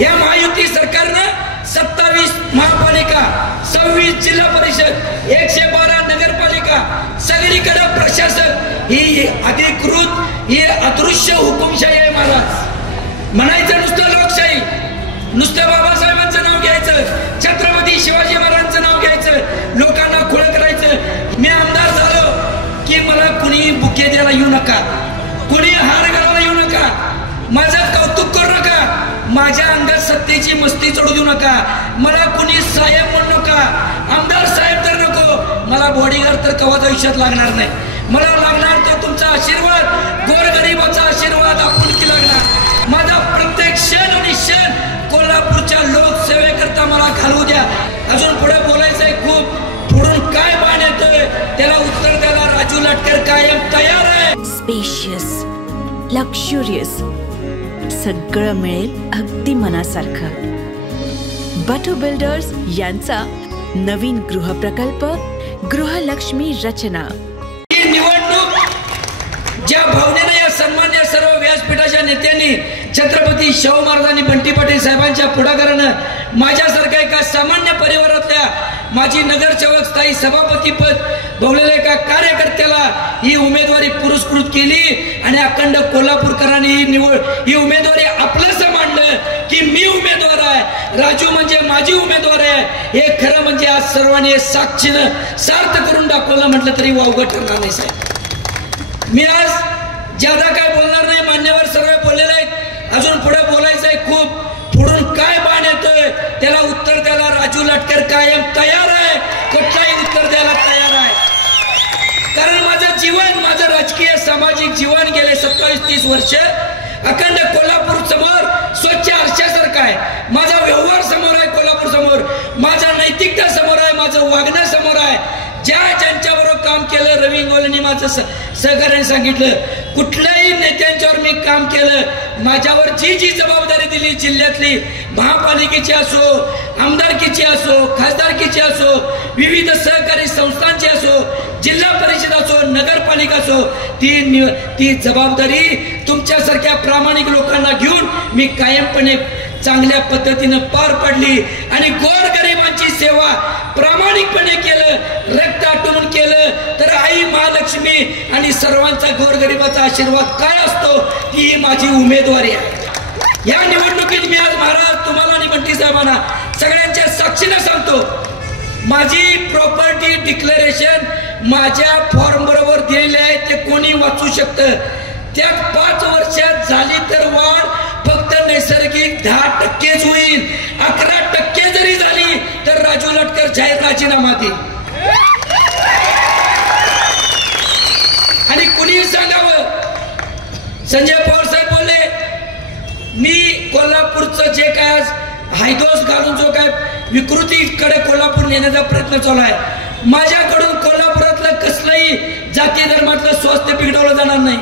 या महायुती सरकारनं 27 महापालिका, 26 जिल्हा परिषद, 112 नगरपालिका, सगळीकडे प्रशासक ही अधिकृत ही अदृश्य हुकुमशाही आहे महाराज. म्हणायचं नुसतं लोकशाही, नुसतं बाबासाहेबांचं नाव घ्यायचं, छत्रपती शिवाजी महाराजांचं नाव घ्यायचं, लोकांना खुळ करायचं. मी आमदार झालो की मला कुणी बुके द्यायला येऊ नका, कुणी हार घालायला येऊ नका, माझं कौतुक करू नका, माझ्या अंगात सत्तेची मस्ती चढू देऊ नका, मला कुणी साहेब म्हणू नका, आमदार साहेब तर नको, मला बॉडीगार्ड तर कवाच आयुष्यात लागणार नाही. मला लागणार तर तुमचा आशीर्वाद, गोरगरिबाचा आशीर्वाद, आपुलकी लागणार. माझा प्रत्येक क्षण आणि क्षण कोल्हापूरच्या लोकसेवेकरता मला घालवू द्या. अजून पुढे बोलायचंय खूप, पुढून काय बाण येतोय त्याला उत्तर द्यायला राजू लाटकर कायम तयार आहे. स्पेशियस, लक्झुरियस, सगळं मिळेल अगदी मनासारखं. बटू बिल्डर्स यांचा नवीन गृहप्रकल्प गृहलक्ष्मी रचना. ही निवडणूक ज्या भावनेने या सन्मान्य सर्व व्यासपीठाच्या नेत्यांनी छत्रपती शाहू महाराजांनी बंटी पाटील साहेबांच्या पुढाकारानं माझ्यासारख्या एका सामान्य परिवारातल्या माझी नगरसेवक स्थायी सभापती पद भोवलेल्या एका कार्यकर्त्याला ही उमेदवारी पुरस्कृत केली आणि अखंड कोल्हापूरकरांनी ही उमेदवारी आपलंसं मांडलं की मी उमेदवार आहे, राजू म्हणजे माझी उमेदवार आहे. हे खरं म्हणजे आज सर्वांनी साक्षीनं सार्थ करून दाखवलं म्हटलं तरी वावगं ठरणार नाही साहेब. मी आज ज्यादा काय बोलणार नाही, मान्यवर सर्व बोललेले आहेत. अजून पुढे बोलायचंय खूप, पुढून काय बाण येतोय त्याला उत्तर द्यायला राजू लाटकर कायम तयार आहे, कुठलाही उत्तर द्यायला तयार आहे. कारण माझं जीवन, माझं राजकीय सामाजिक जीवन गेले 27-30 वर्ष अखंड कोल्हापूर समोर स्वच्छ आरशासारखं आहे. माझा व्यवहार समोर आहे, कोल्हापूर समोर माझा नैतिकता समोर आहे, माझं वागणं समोर आहे. ज्यांच्याबरोबर काम केलं, रवी इंगोलेंनी माझं सहकार्याने सांगितलं, कुठल्याही नेत्यांच्यावर मी काम केलं, माझ्यावर जी जी जबाबदारी दिली, जिल्ह्यातली महापालिकेची असो, आमदारकीची असो, खासदारकीची असो, विविध सहकारी संस्थांची असो, जिल्हा परिषद असो, नगरपालिका असो, ती जबाबदारी तुमच्यासारख्या प्रामाणिक लोकांना घेऊन मी कायमपणे चांगल्या पद्धतीनं पार पडली आणि गोरगरिबांची सेवा प्रामाणिकपणे केलं, रक्त आटवून केलं तर आई महालक्ष्मी आणि सर्वांचा गोरगरिबाचा आशीर्वाद काय असतो ती माझी उमेदवारी आहे. या निवडणुकीत मी आज महाराज तुम्हाला आणि बंटी साहेबांना सगळ्यांच्या साक्षीने सांगतो, माझी प्रॉपर्टी डिक्लेरेशन माझ्या फॉर्म बरोबर दिलेले आहे, ते कोणी वाचू शकतं. त्यात 5 वर्षात झाली तर वाढ फक्त नैसर्गिक 10% होईल. 11% जरी झाली तर राजू लाटकर जाहीर राजीनामा देईल. आणि कुणीही सांगावं, संजय पवार साहेब बोलले, मी कोल्हापूरचं जे काय आज हायदोस घालून जो काय विकृतीकडे कोल्हापूर नेण्याचा प्रयत्न चालू आहे, माझ्याकडून कोल्हापुरातलं कसलंही जाती धर्मातलं स्वास्थ्य बिघडवलं जाणार नाही.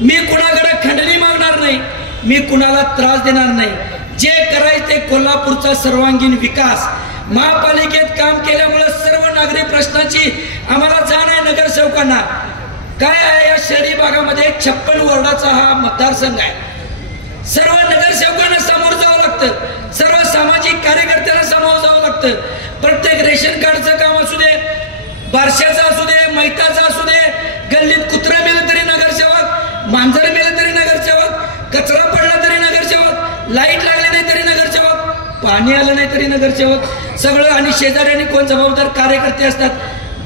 मी कुणाकडे खंडणी मागणार नाही, मी कुणाला त्रास देणार नाही. जे करायचे ते कोल्हापूरचा सर्वांगीण विकास. महापालिकेत काम केल्यामुळे सर्व नागरी प्रश्नाची आम्हाला जाण आहे. नगरसेवकांना काय आहे, या शहरी भागामध्ये 56 वॉर्डाचा हा मतदारसंघ आहे. सर्व नगरसेवकांना समोर जावं लागतं, सर्व सामाजिक कार्यकर्त्यांना समोर जावं लागतं. प्रत्येक रेशन कार्डचं काम असू दे, बारशाचं असू दे, मैताचं असू दे, गल्लीत कुत्रा मेलं तरी नगरसेवक, मांजर मेलं तरी नगरसेवक, कचरा पडला तरी नगरसेवक, लाईट लागली नाही तरी नगरसेवक, पाणी आलं नाही तरी नगरसेवक, सगळं. आणि शेजाऱ्यांनी कोण जबाबदार कार्यकर्ते असतात,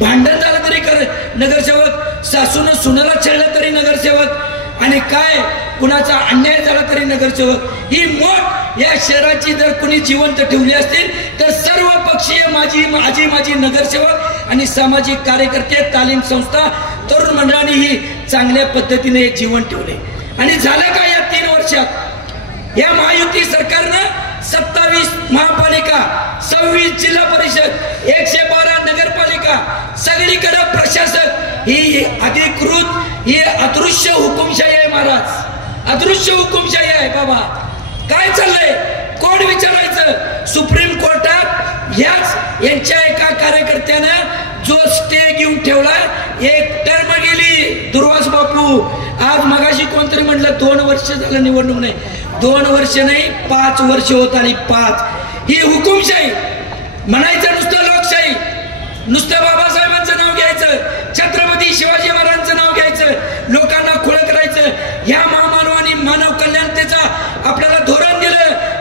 भांडण झालं तरी नगरसेवक, सासून सुनाला छेडलं तरी नगरसेवक, आणि काय कुणाचा अन्याय झाला तरी नगरसेवक. ही मोठ या शहराची जर कुणी जिवंत ठेवली असतील तर सर्व पक्षीय माझी नगरसेवक आणि सामाजिक कार्यकर्ते, तालीम संस्था, तरुण मंडळांनी ही चांगल्या पद्धतीने जीवन ठेवले. आणि झालं का या 3 वर्षात या महायुती सरकारनं 27 महापालिका, 26 जिल्हा परिषद, 112 नगरपालिका, सगळीकडे प्रशासक ही अधिकृत ही अदृश्य हुकुमशाही आहे महाराज, अदृश्य हुकुमशाही आहे. बाबा काय चाललंय, कोण विचारायचं. सुप्रीम कोर्टात यांच्या एका कार्यकर्त्यानं जो स्टे घेऊन ठेवला, 1 टर्म गेली दुर्वास बापू. आज मगाशी कोणतरी म्हटलं 2 वर्ष झालं निवडणूक नाही. 2 वर्ष नाही 5 वर्ष होत आली. 5 ही हुकुमशाही म्हणायचं, नुसतं लोकशाही, नुसतं बाबासाहेबांचं नाव घ्यायचं, छत्रपती शिवाजी महाराजांचं नाव घ्यायचं, लोकांना खुळ करायचं. ह्या महामानवानी मानव कल्याणतेचा आपल्याला धोरण दिलं.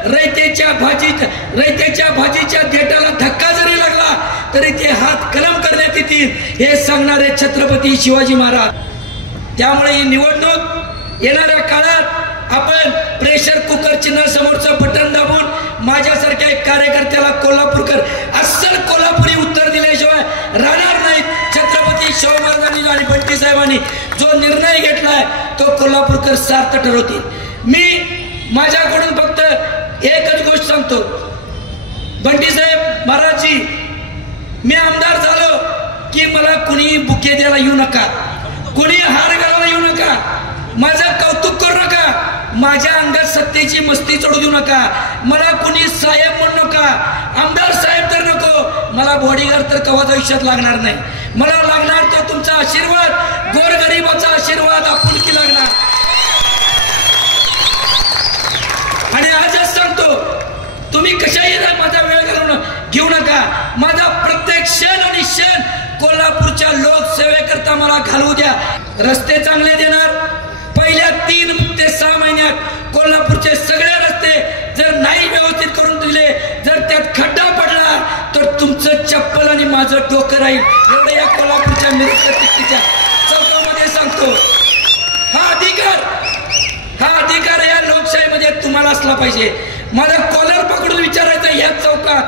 रयतेच्या भाजीच्या देठाला धक्का जरी लागला तरी ते हात कलम करण्यात येतील हे सांगणारे छत्रपती शिवाजी महाराज. त्यामुळे ही निवडणूक येणाऱ्या काळात आपण प्रेशर कुकर चिन्ह समोरचं बटन दाबून माझ्यासारख्या एक कार्यकर्त्याला कोल्हापूरकर अस्सल कोल्हापुरी उत्तर दिल्याशिवाय राहणार नाहीत. छत्रपती शाहू महाराजांनी आणि बंटी साहेबांनी जो निर्णय घेतलाय तो कोल्हापूरकर सार्थ ठरवतील. मी माझ्याकडून फक्त एकच गोष्ट सांगतो, बंटी साहेब महाराजजी, मी आमदार झालो की मला कुणी बुके द्यायला येऊ नका, कुणी हार घालायला येऊ नका, माझं कौतुक करू नका, माझ्या अंगात सत्तेची मस्ती चढू देऊ नका, मला कुणी साहेब म्हणू नका, आमदार साहेब तर नको, मला बॉडीगार्ड तर कवाच आयुष्यात लागणार नाही. मला लागणार तो तुमचा आशीर्वाद, गोरगरिबाचा आशीर्वाद, आपुलकी लागणार. आणि आजच सांगतो, तुम्ही कशाही माझा वेळ घालून घेऊ नका. माझा प्रत्येक क्षण आणि क्षण कोल्हापूरच्या लोकसेवेकरता मला घालवू द्या. रस्ते चांगले देणार. पहिल्या 3 ते 6 महिन्यात कोल्हापूरचे सगळे रस्ते जर नाही व्यवस्थित करून दिले, जर त्यात खड्डा पडला तर तुमचं चप्पल आणि माझं डोकं राहील. एवढं या कोल्हापूरच्या मिरच्या चौकामध्ये सांगतो. हा अधिकार या लोकशाहीमध्ये तुम्हाला असला पाहिजे. माझा कॉलर पकडून विचारायचा या चौकात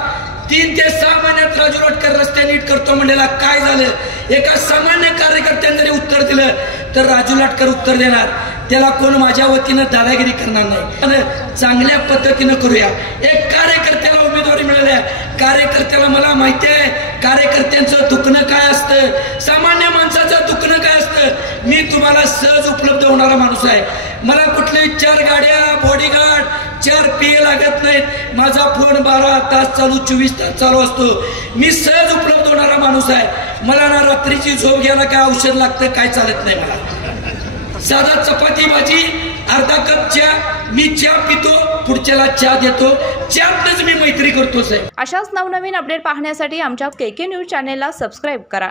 3 ते 6 महिन्यात राजू लाटकर रस्ते नीट करतो म्हणलेला काय झालं. एका सामान्य कार्यकर्त्याने जरी उत्तर दिलं तर राजू लाटकर उत्तर देणार. त्याला कोण माझ्या वतीनं दादागिरी करणार नाही. चांगल्या पद्धतीनं करूया. एक कार्यकर्त्याला उमेदवारी मिळाल्या, कार्यकर्त्याला मला माहिती आहे कार्यकर्त्यांचं दुखणं काय असतं, सामान्य माणसाचं दुखणं काय असतं. मी तुम्हाला सहज उपलब्ध होणारा माणूस आहे. मला कुठली 4 गाड्या, बॉडीगार्ड, 4 PA लागत नाहीत. माझा फोन 12 तास चालू, 24 तास चालू असतो. मी सहज उपलब्ध होणारा माणूस आहे. मला ना रात्रीची झोप घ्यायला काय औषध लागतं काय चालत नाही. मला साधा चपाती भाजी, अर्धा कप चहा, मी चहा पितो, पुढच्याला चहा देतो, चहातच मी मैत्री करतो साहेब. अशाच नवनवीन अपडेट पाहण्यासाठी आमच्या KK न्यूज चॅनेलला सबस्क्राईब करा.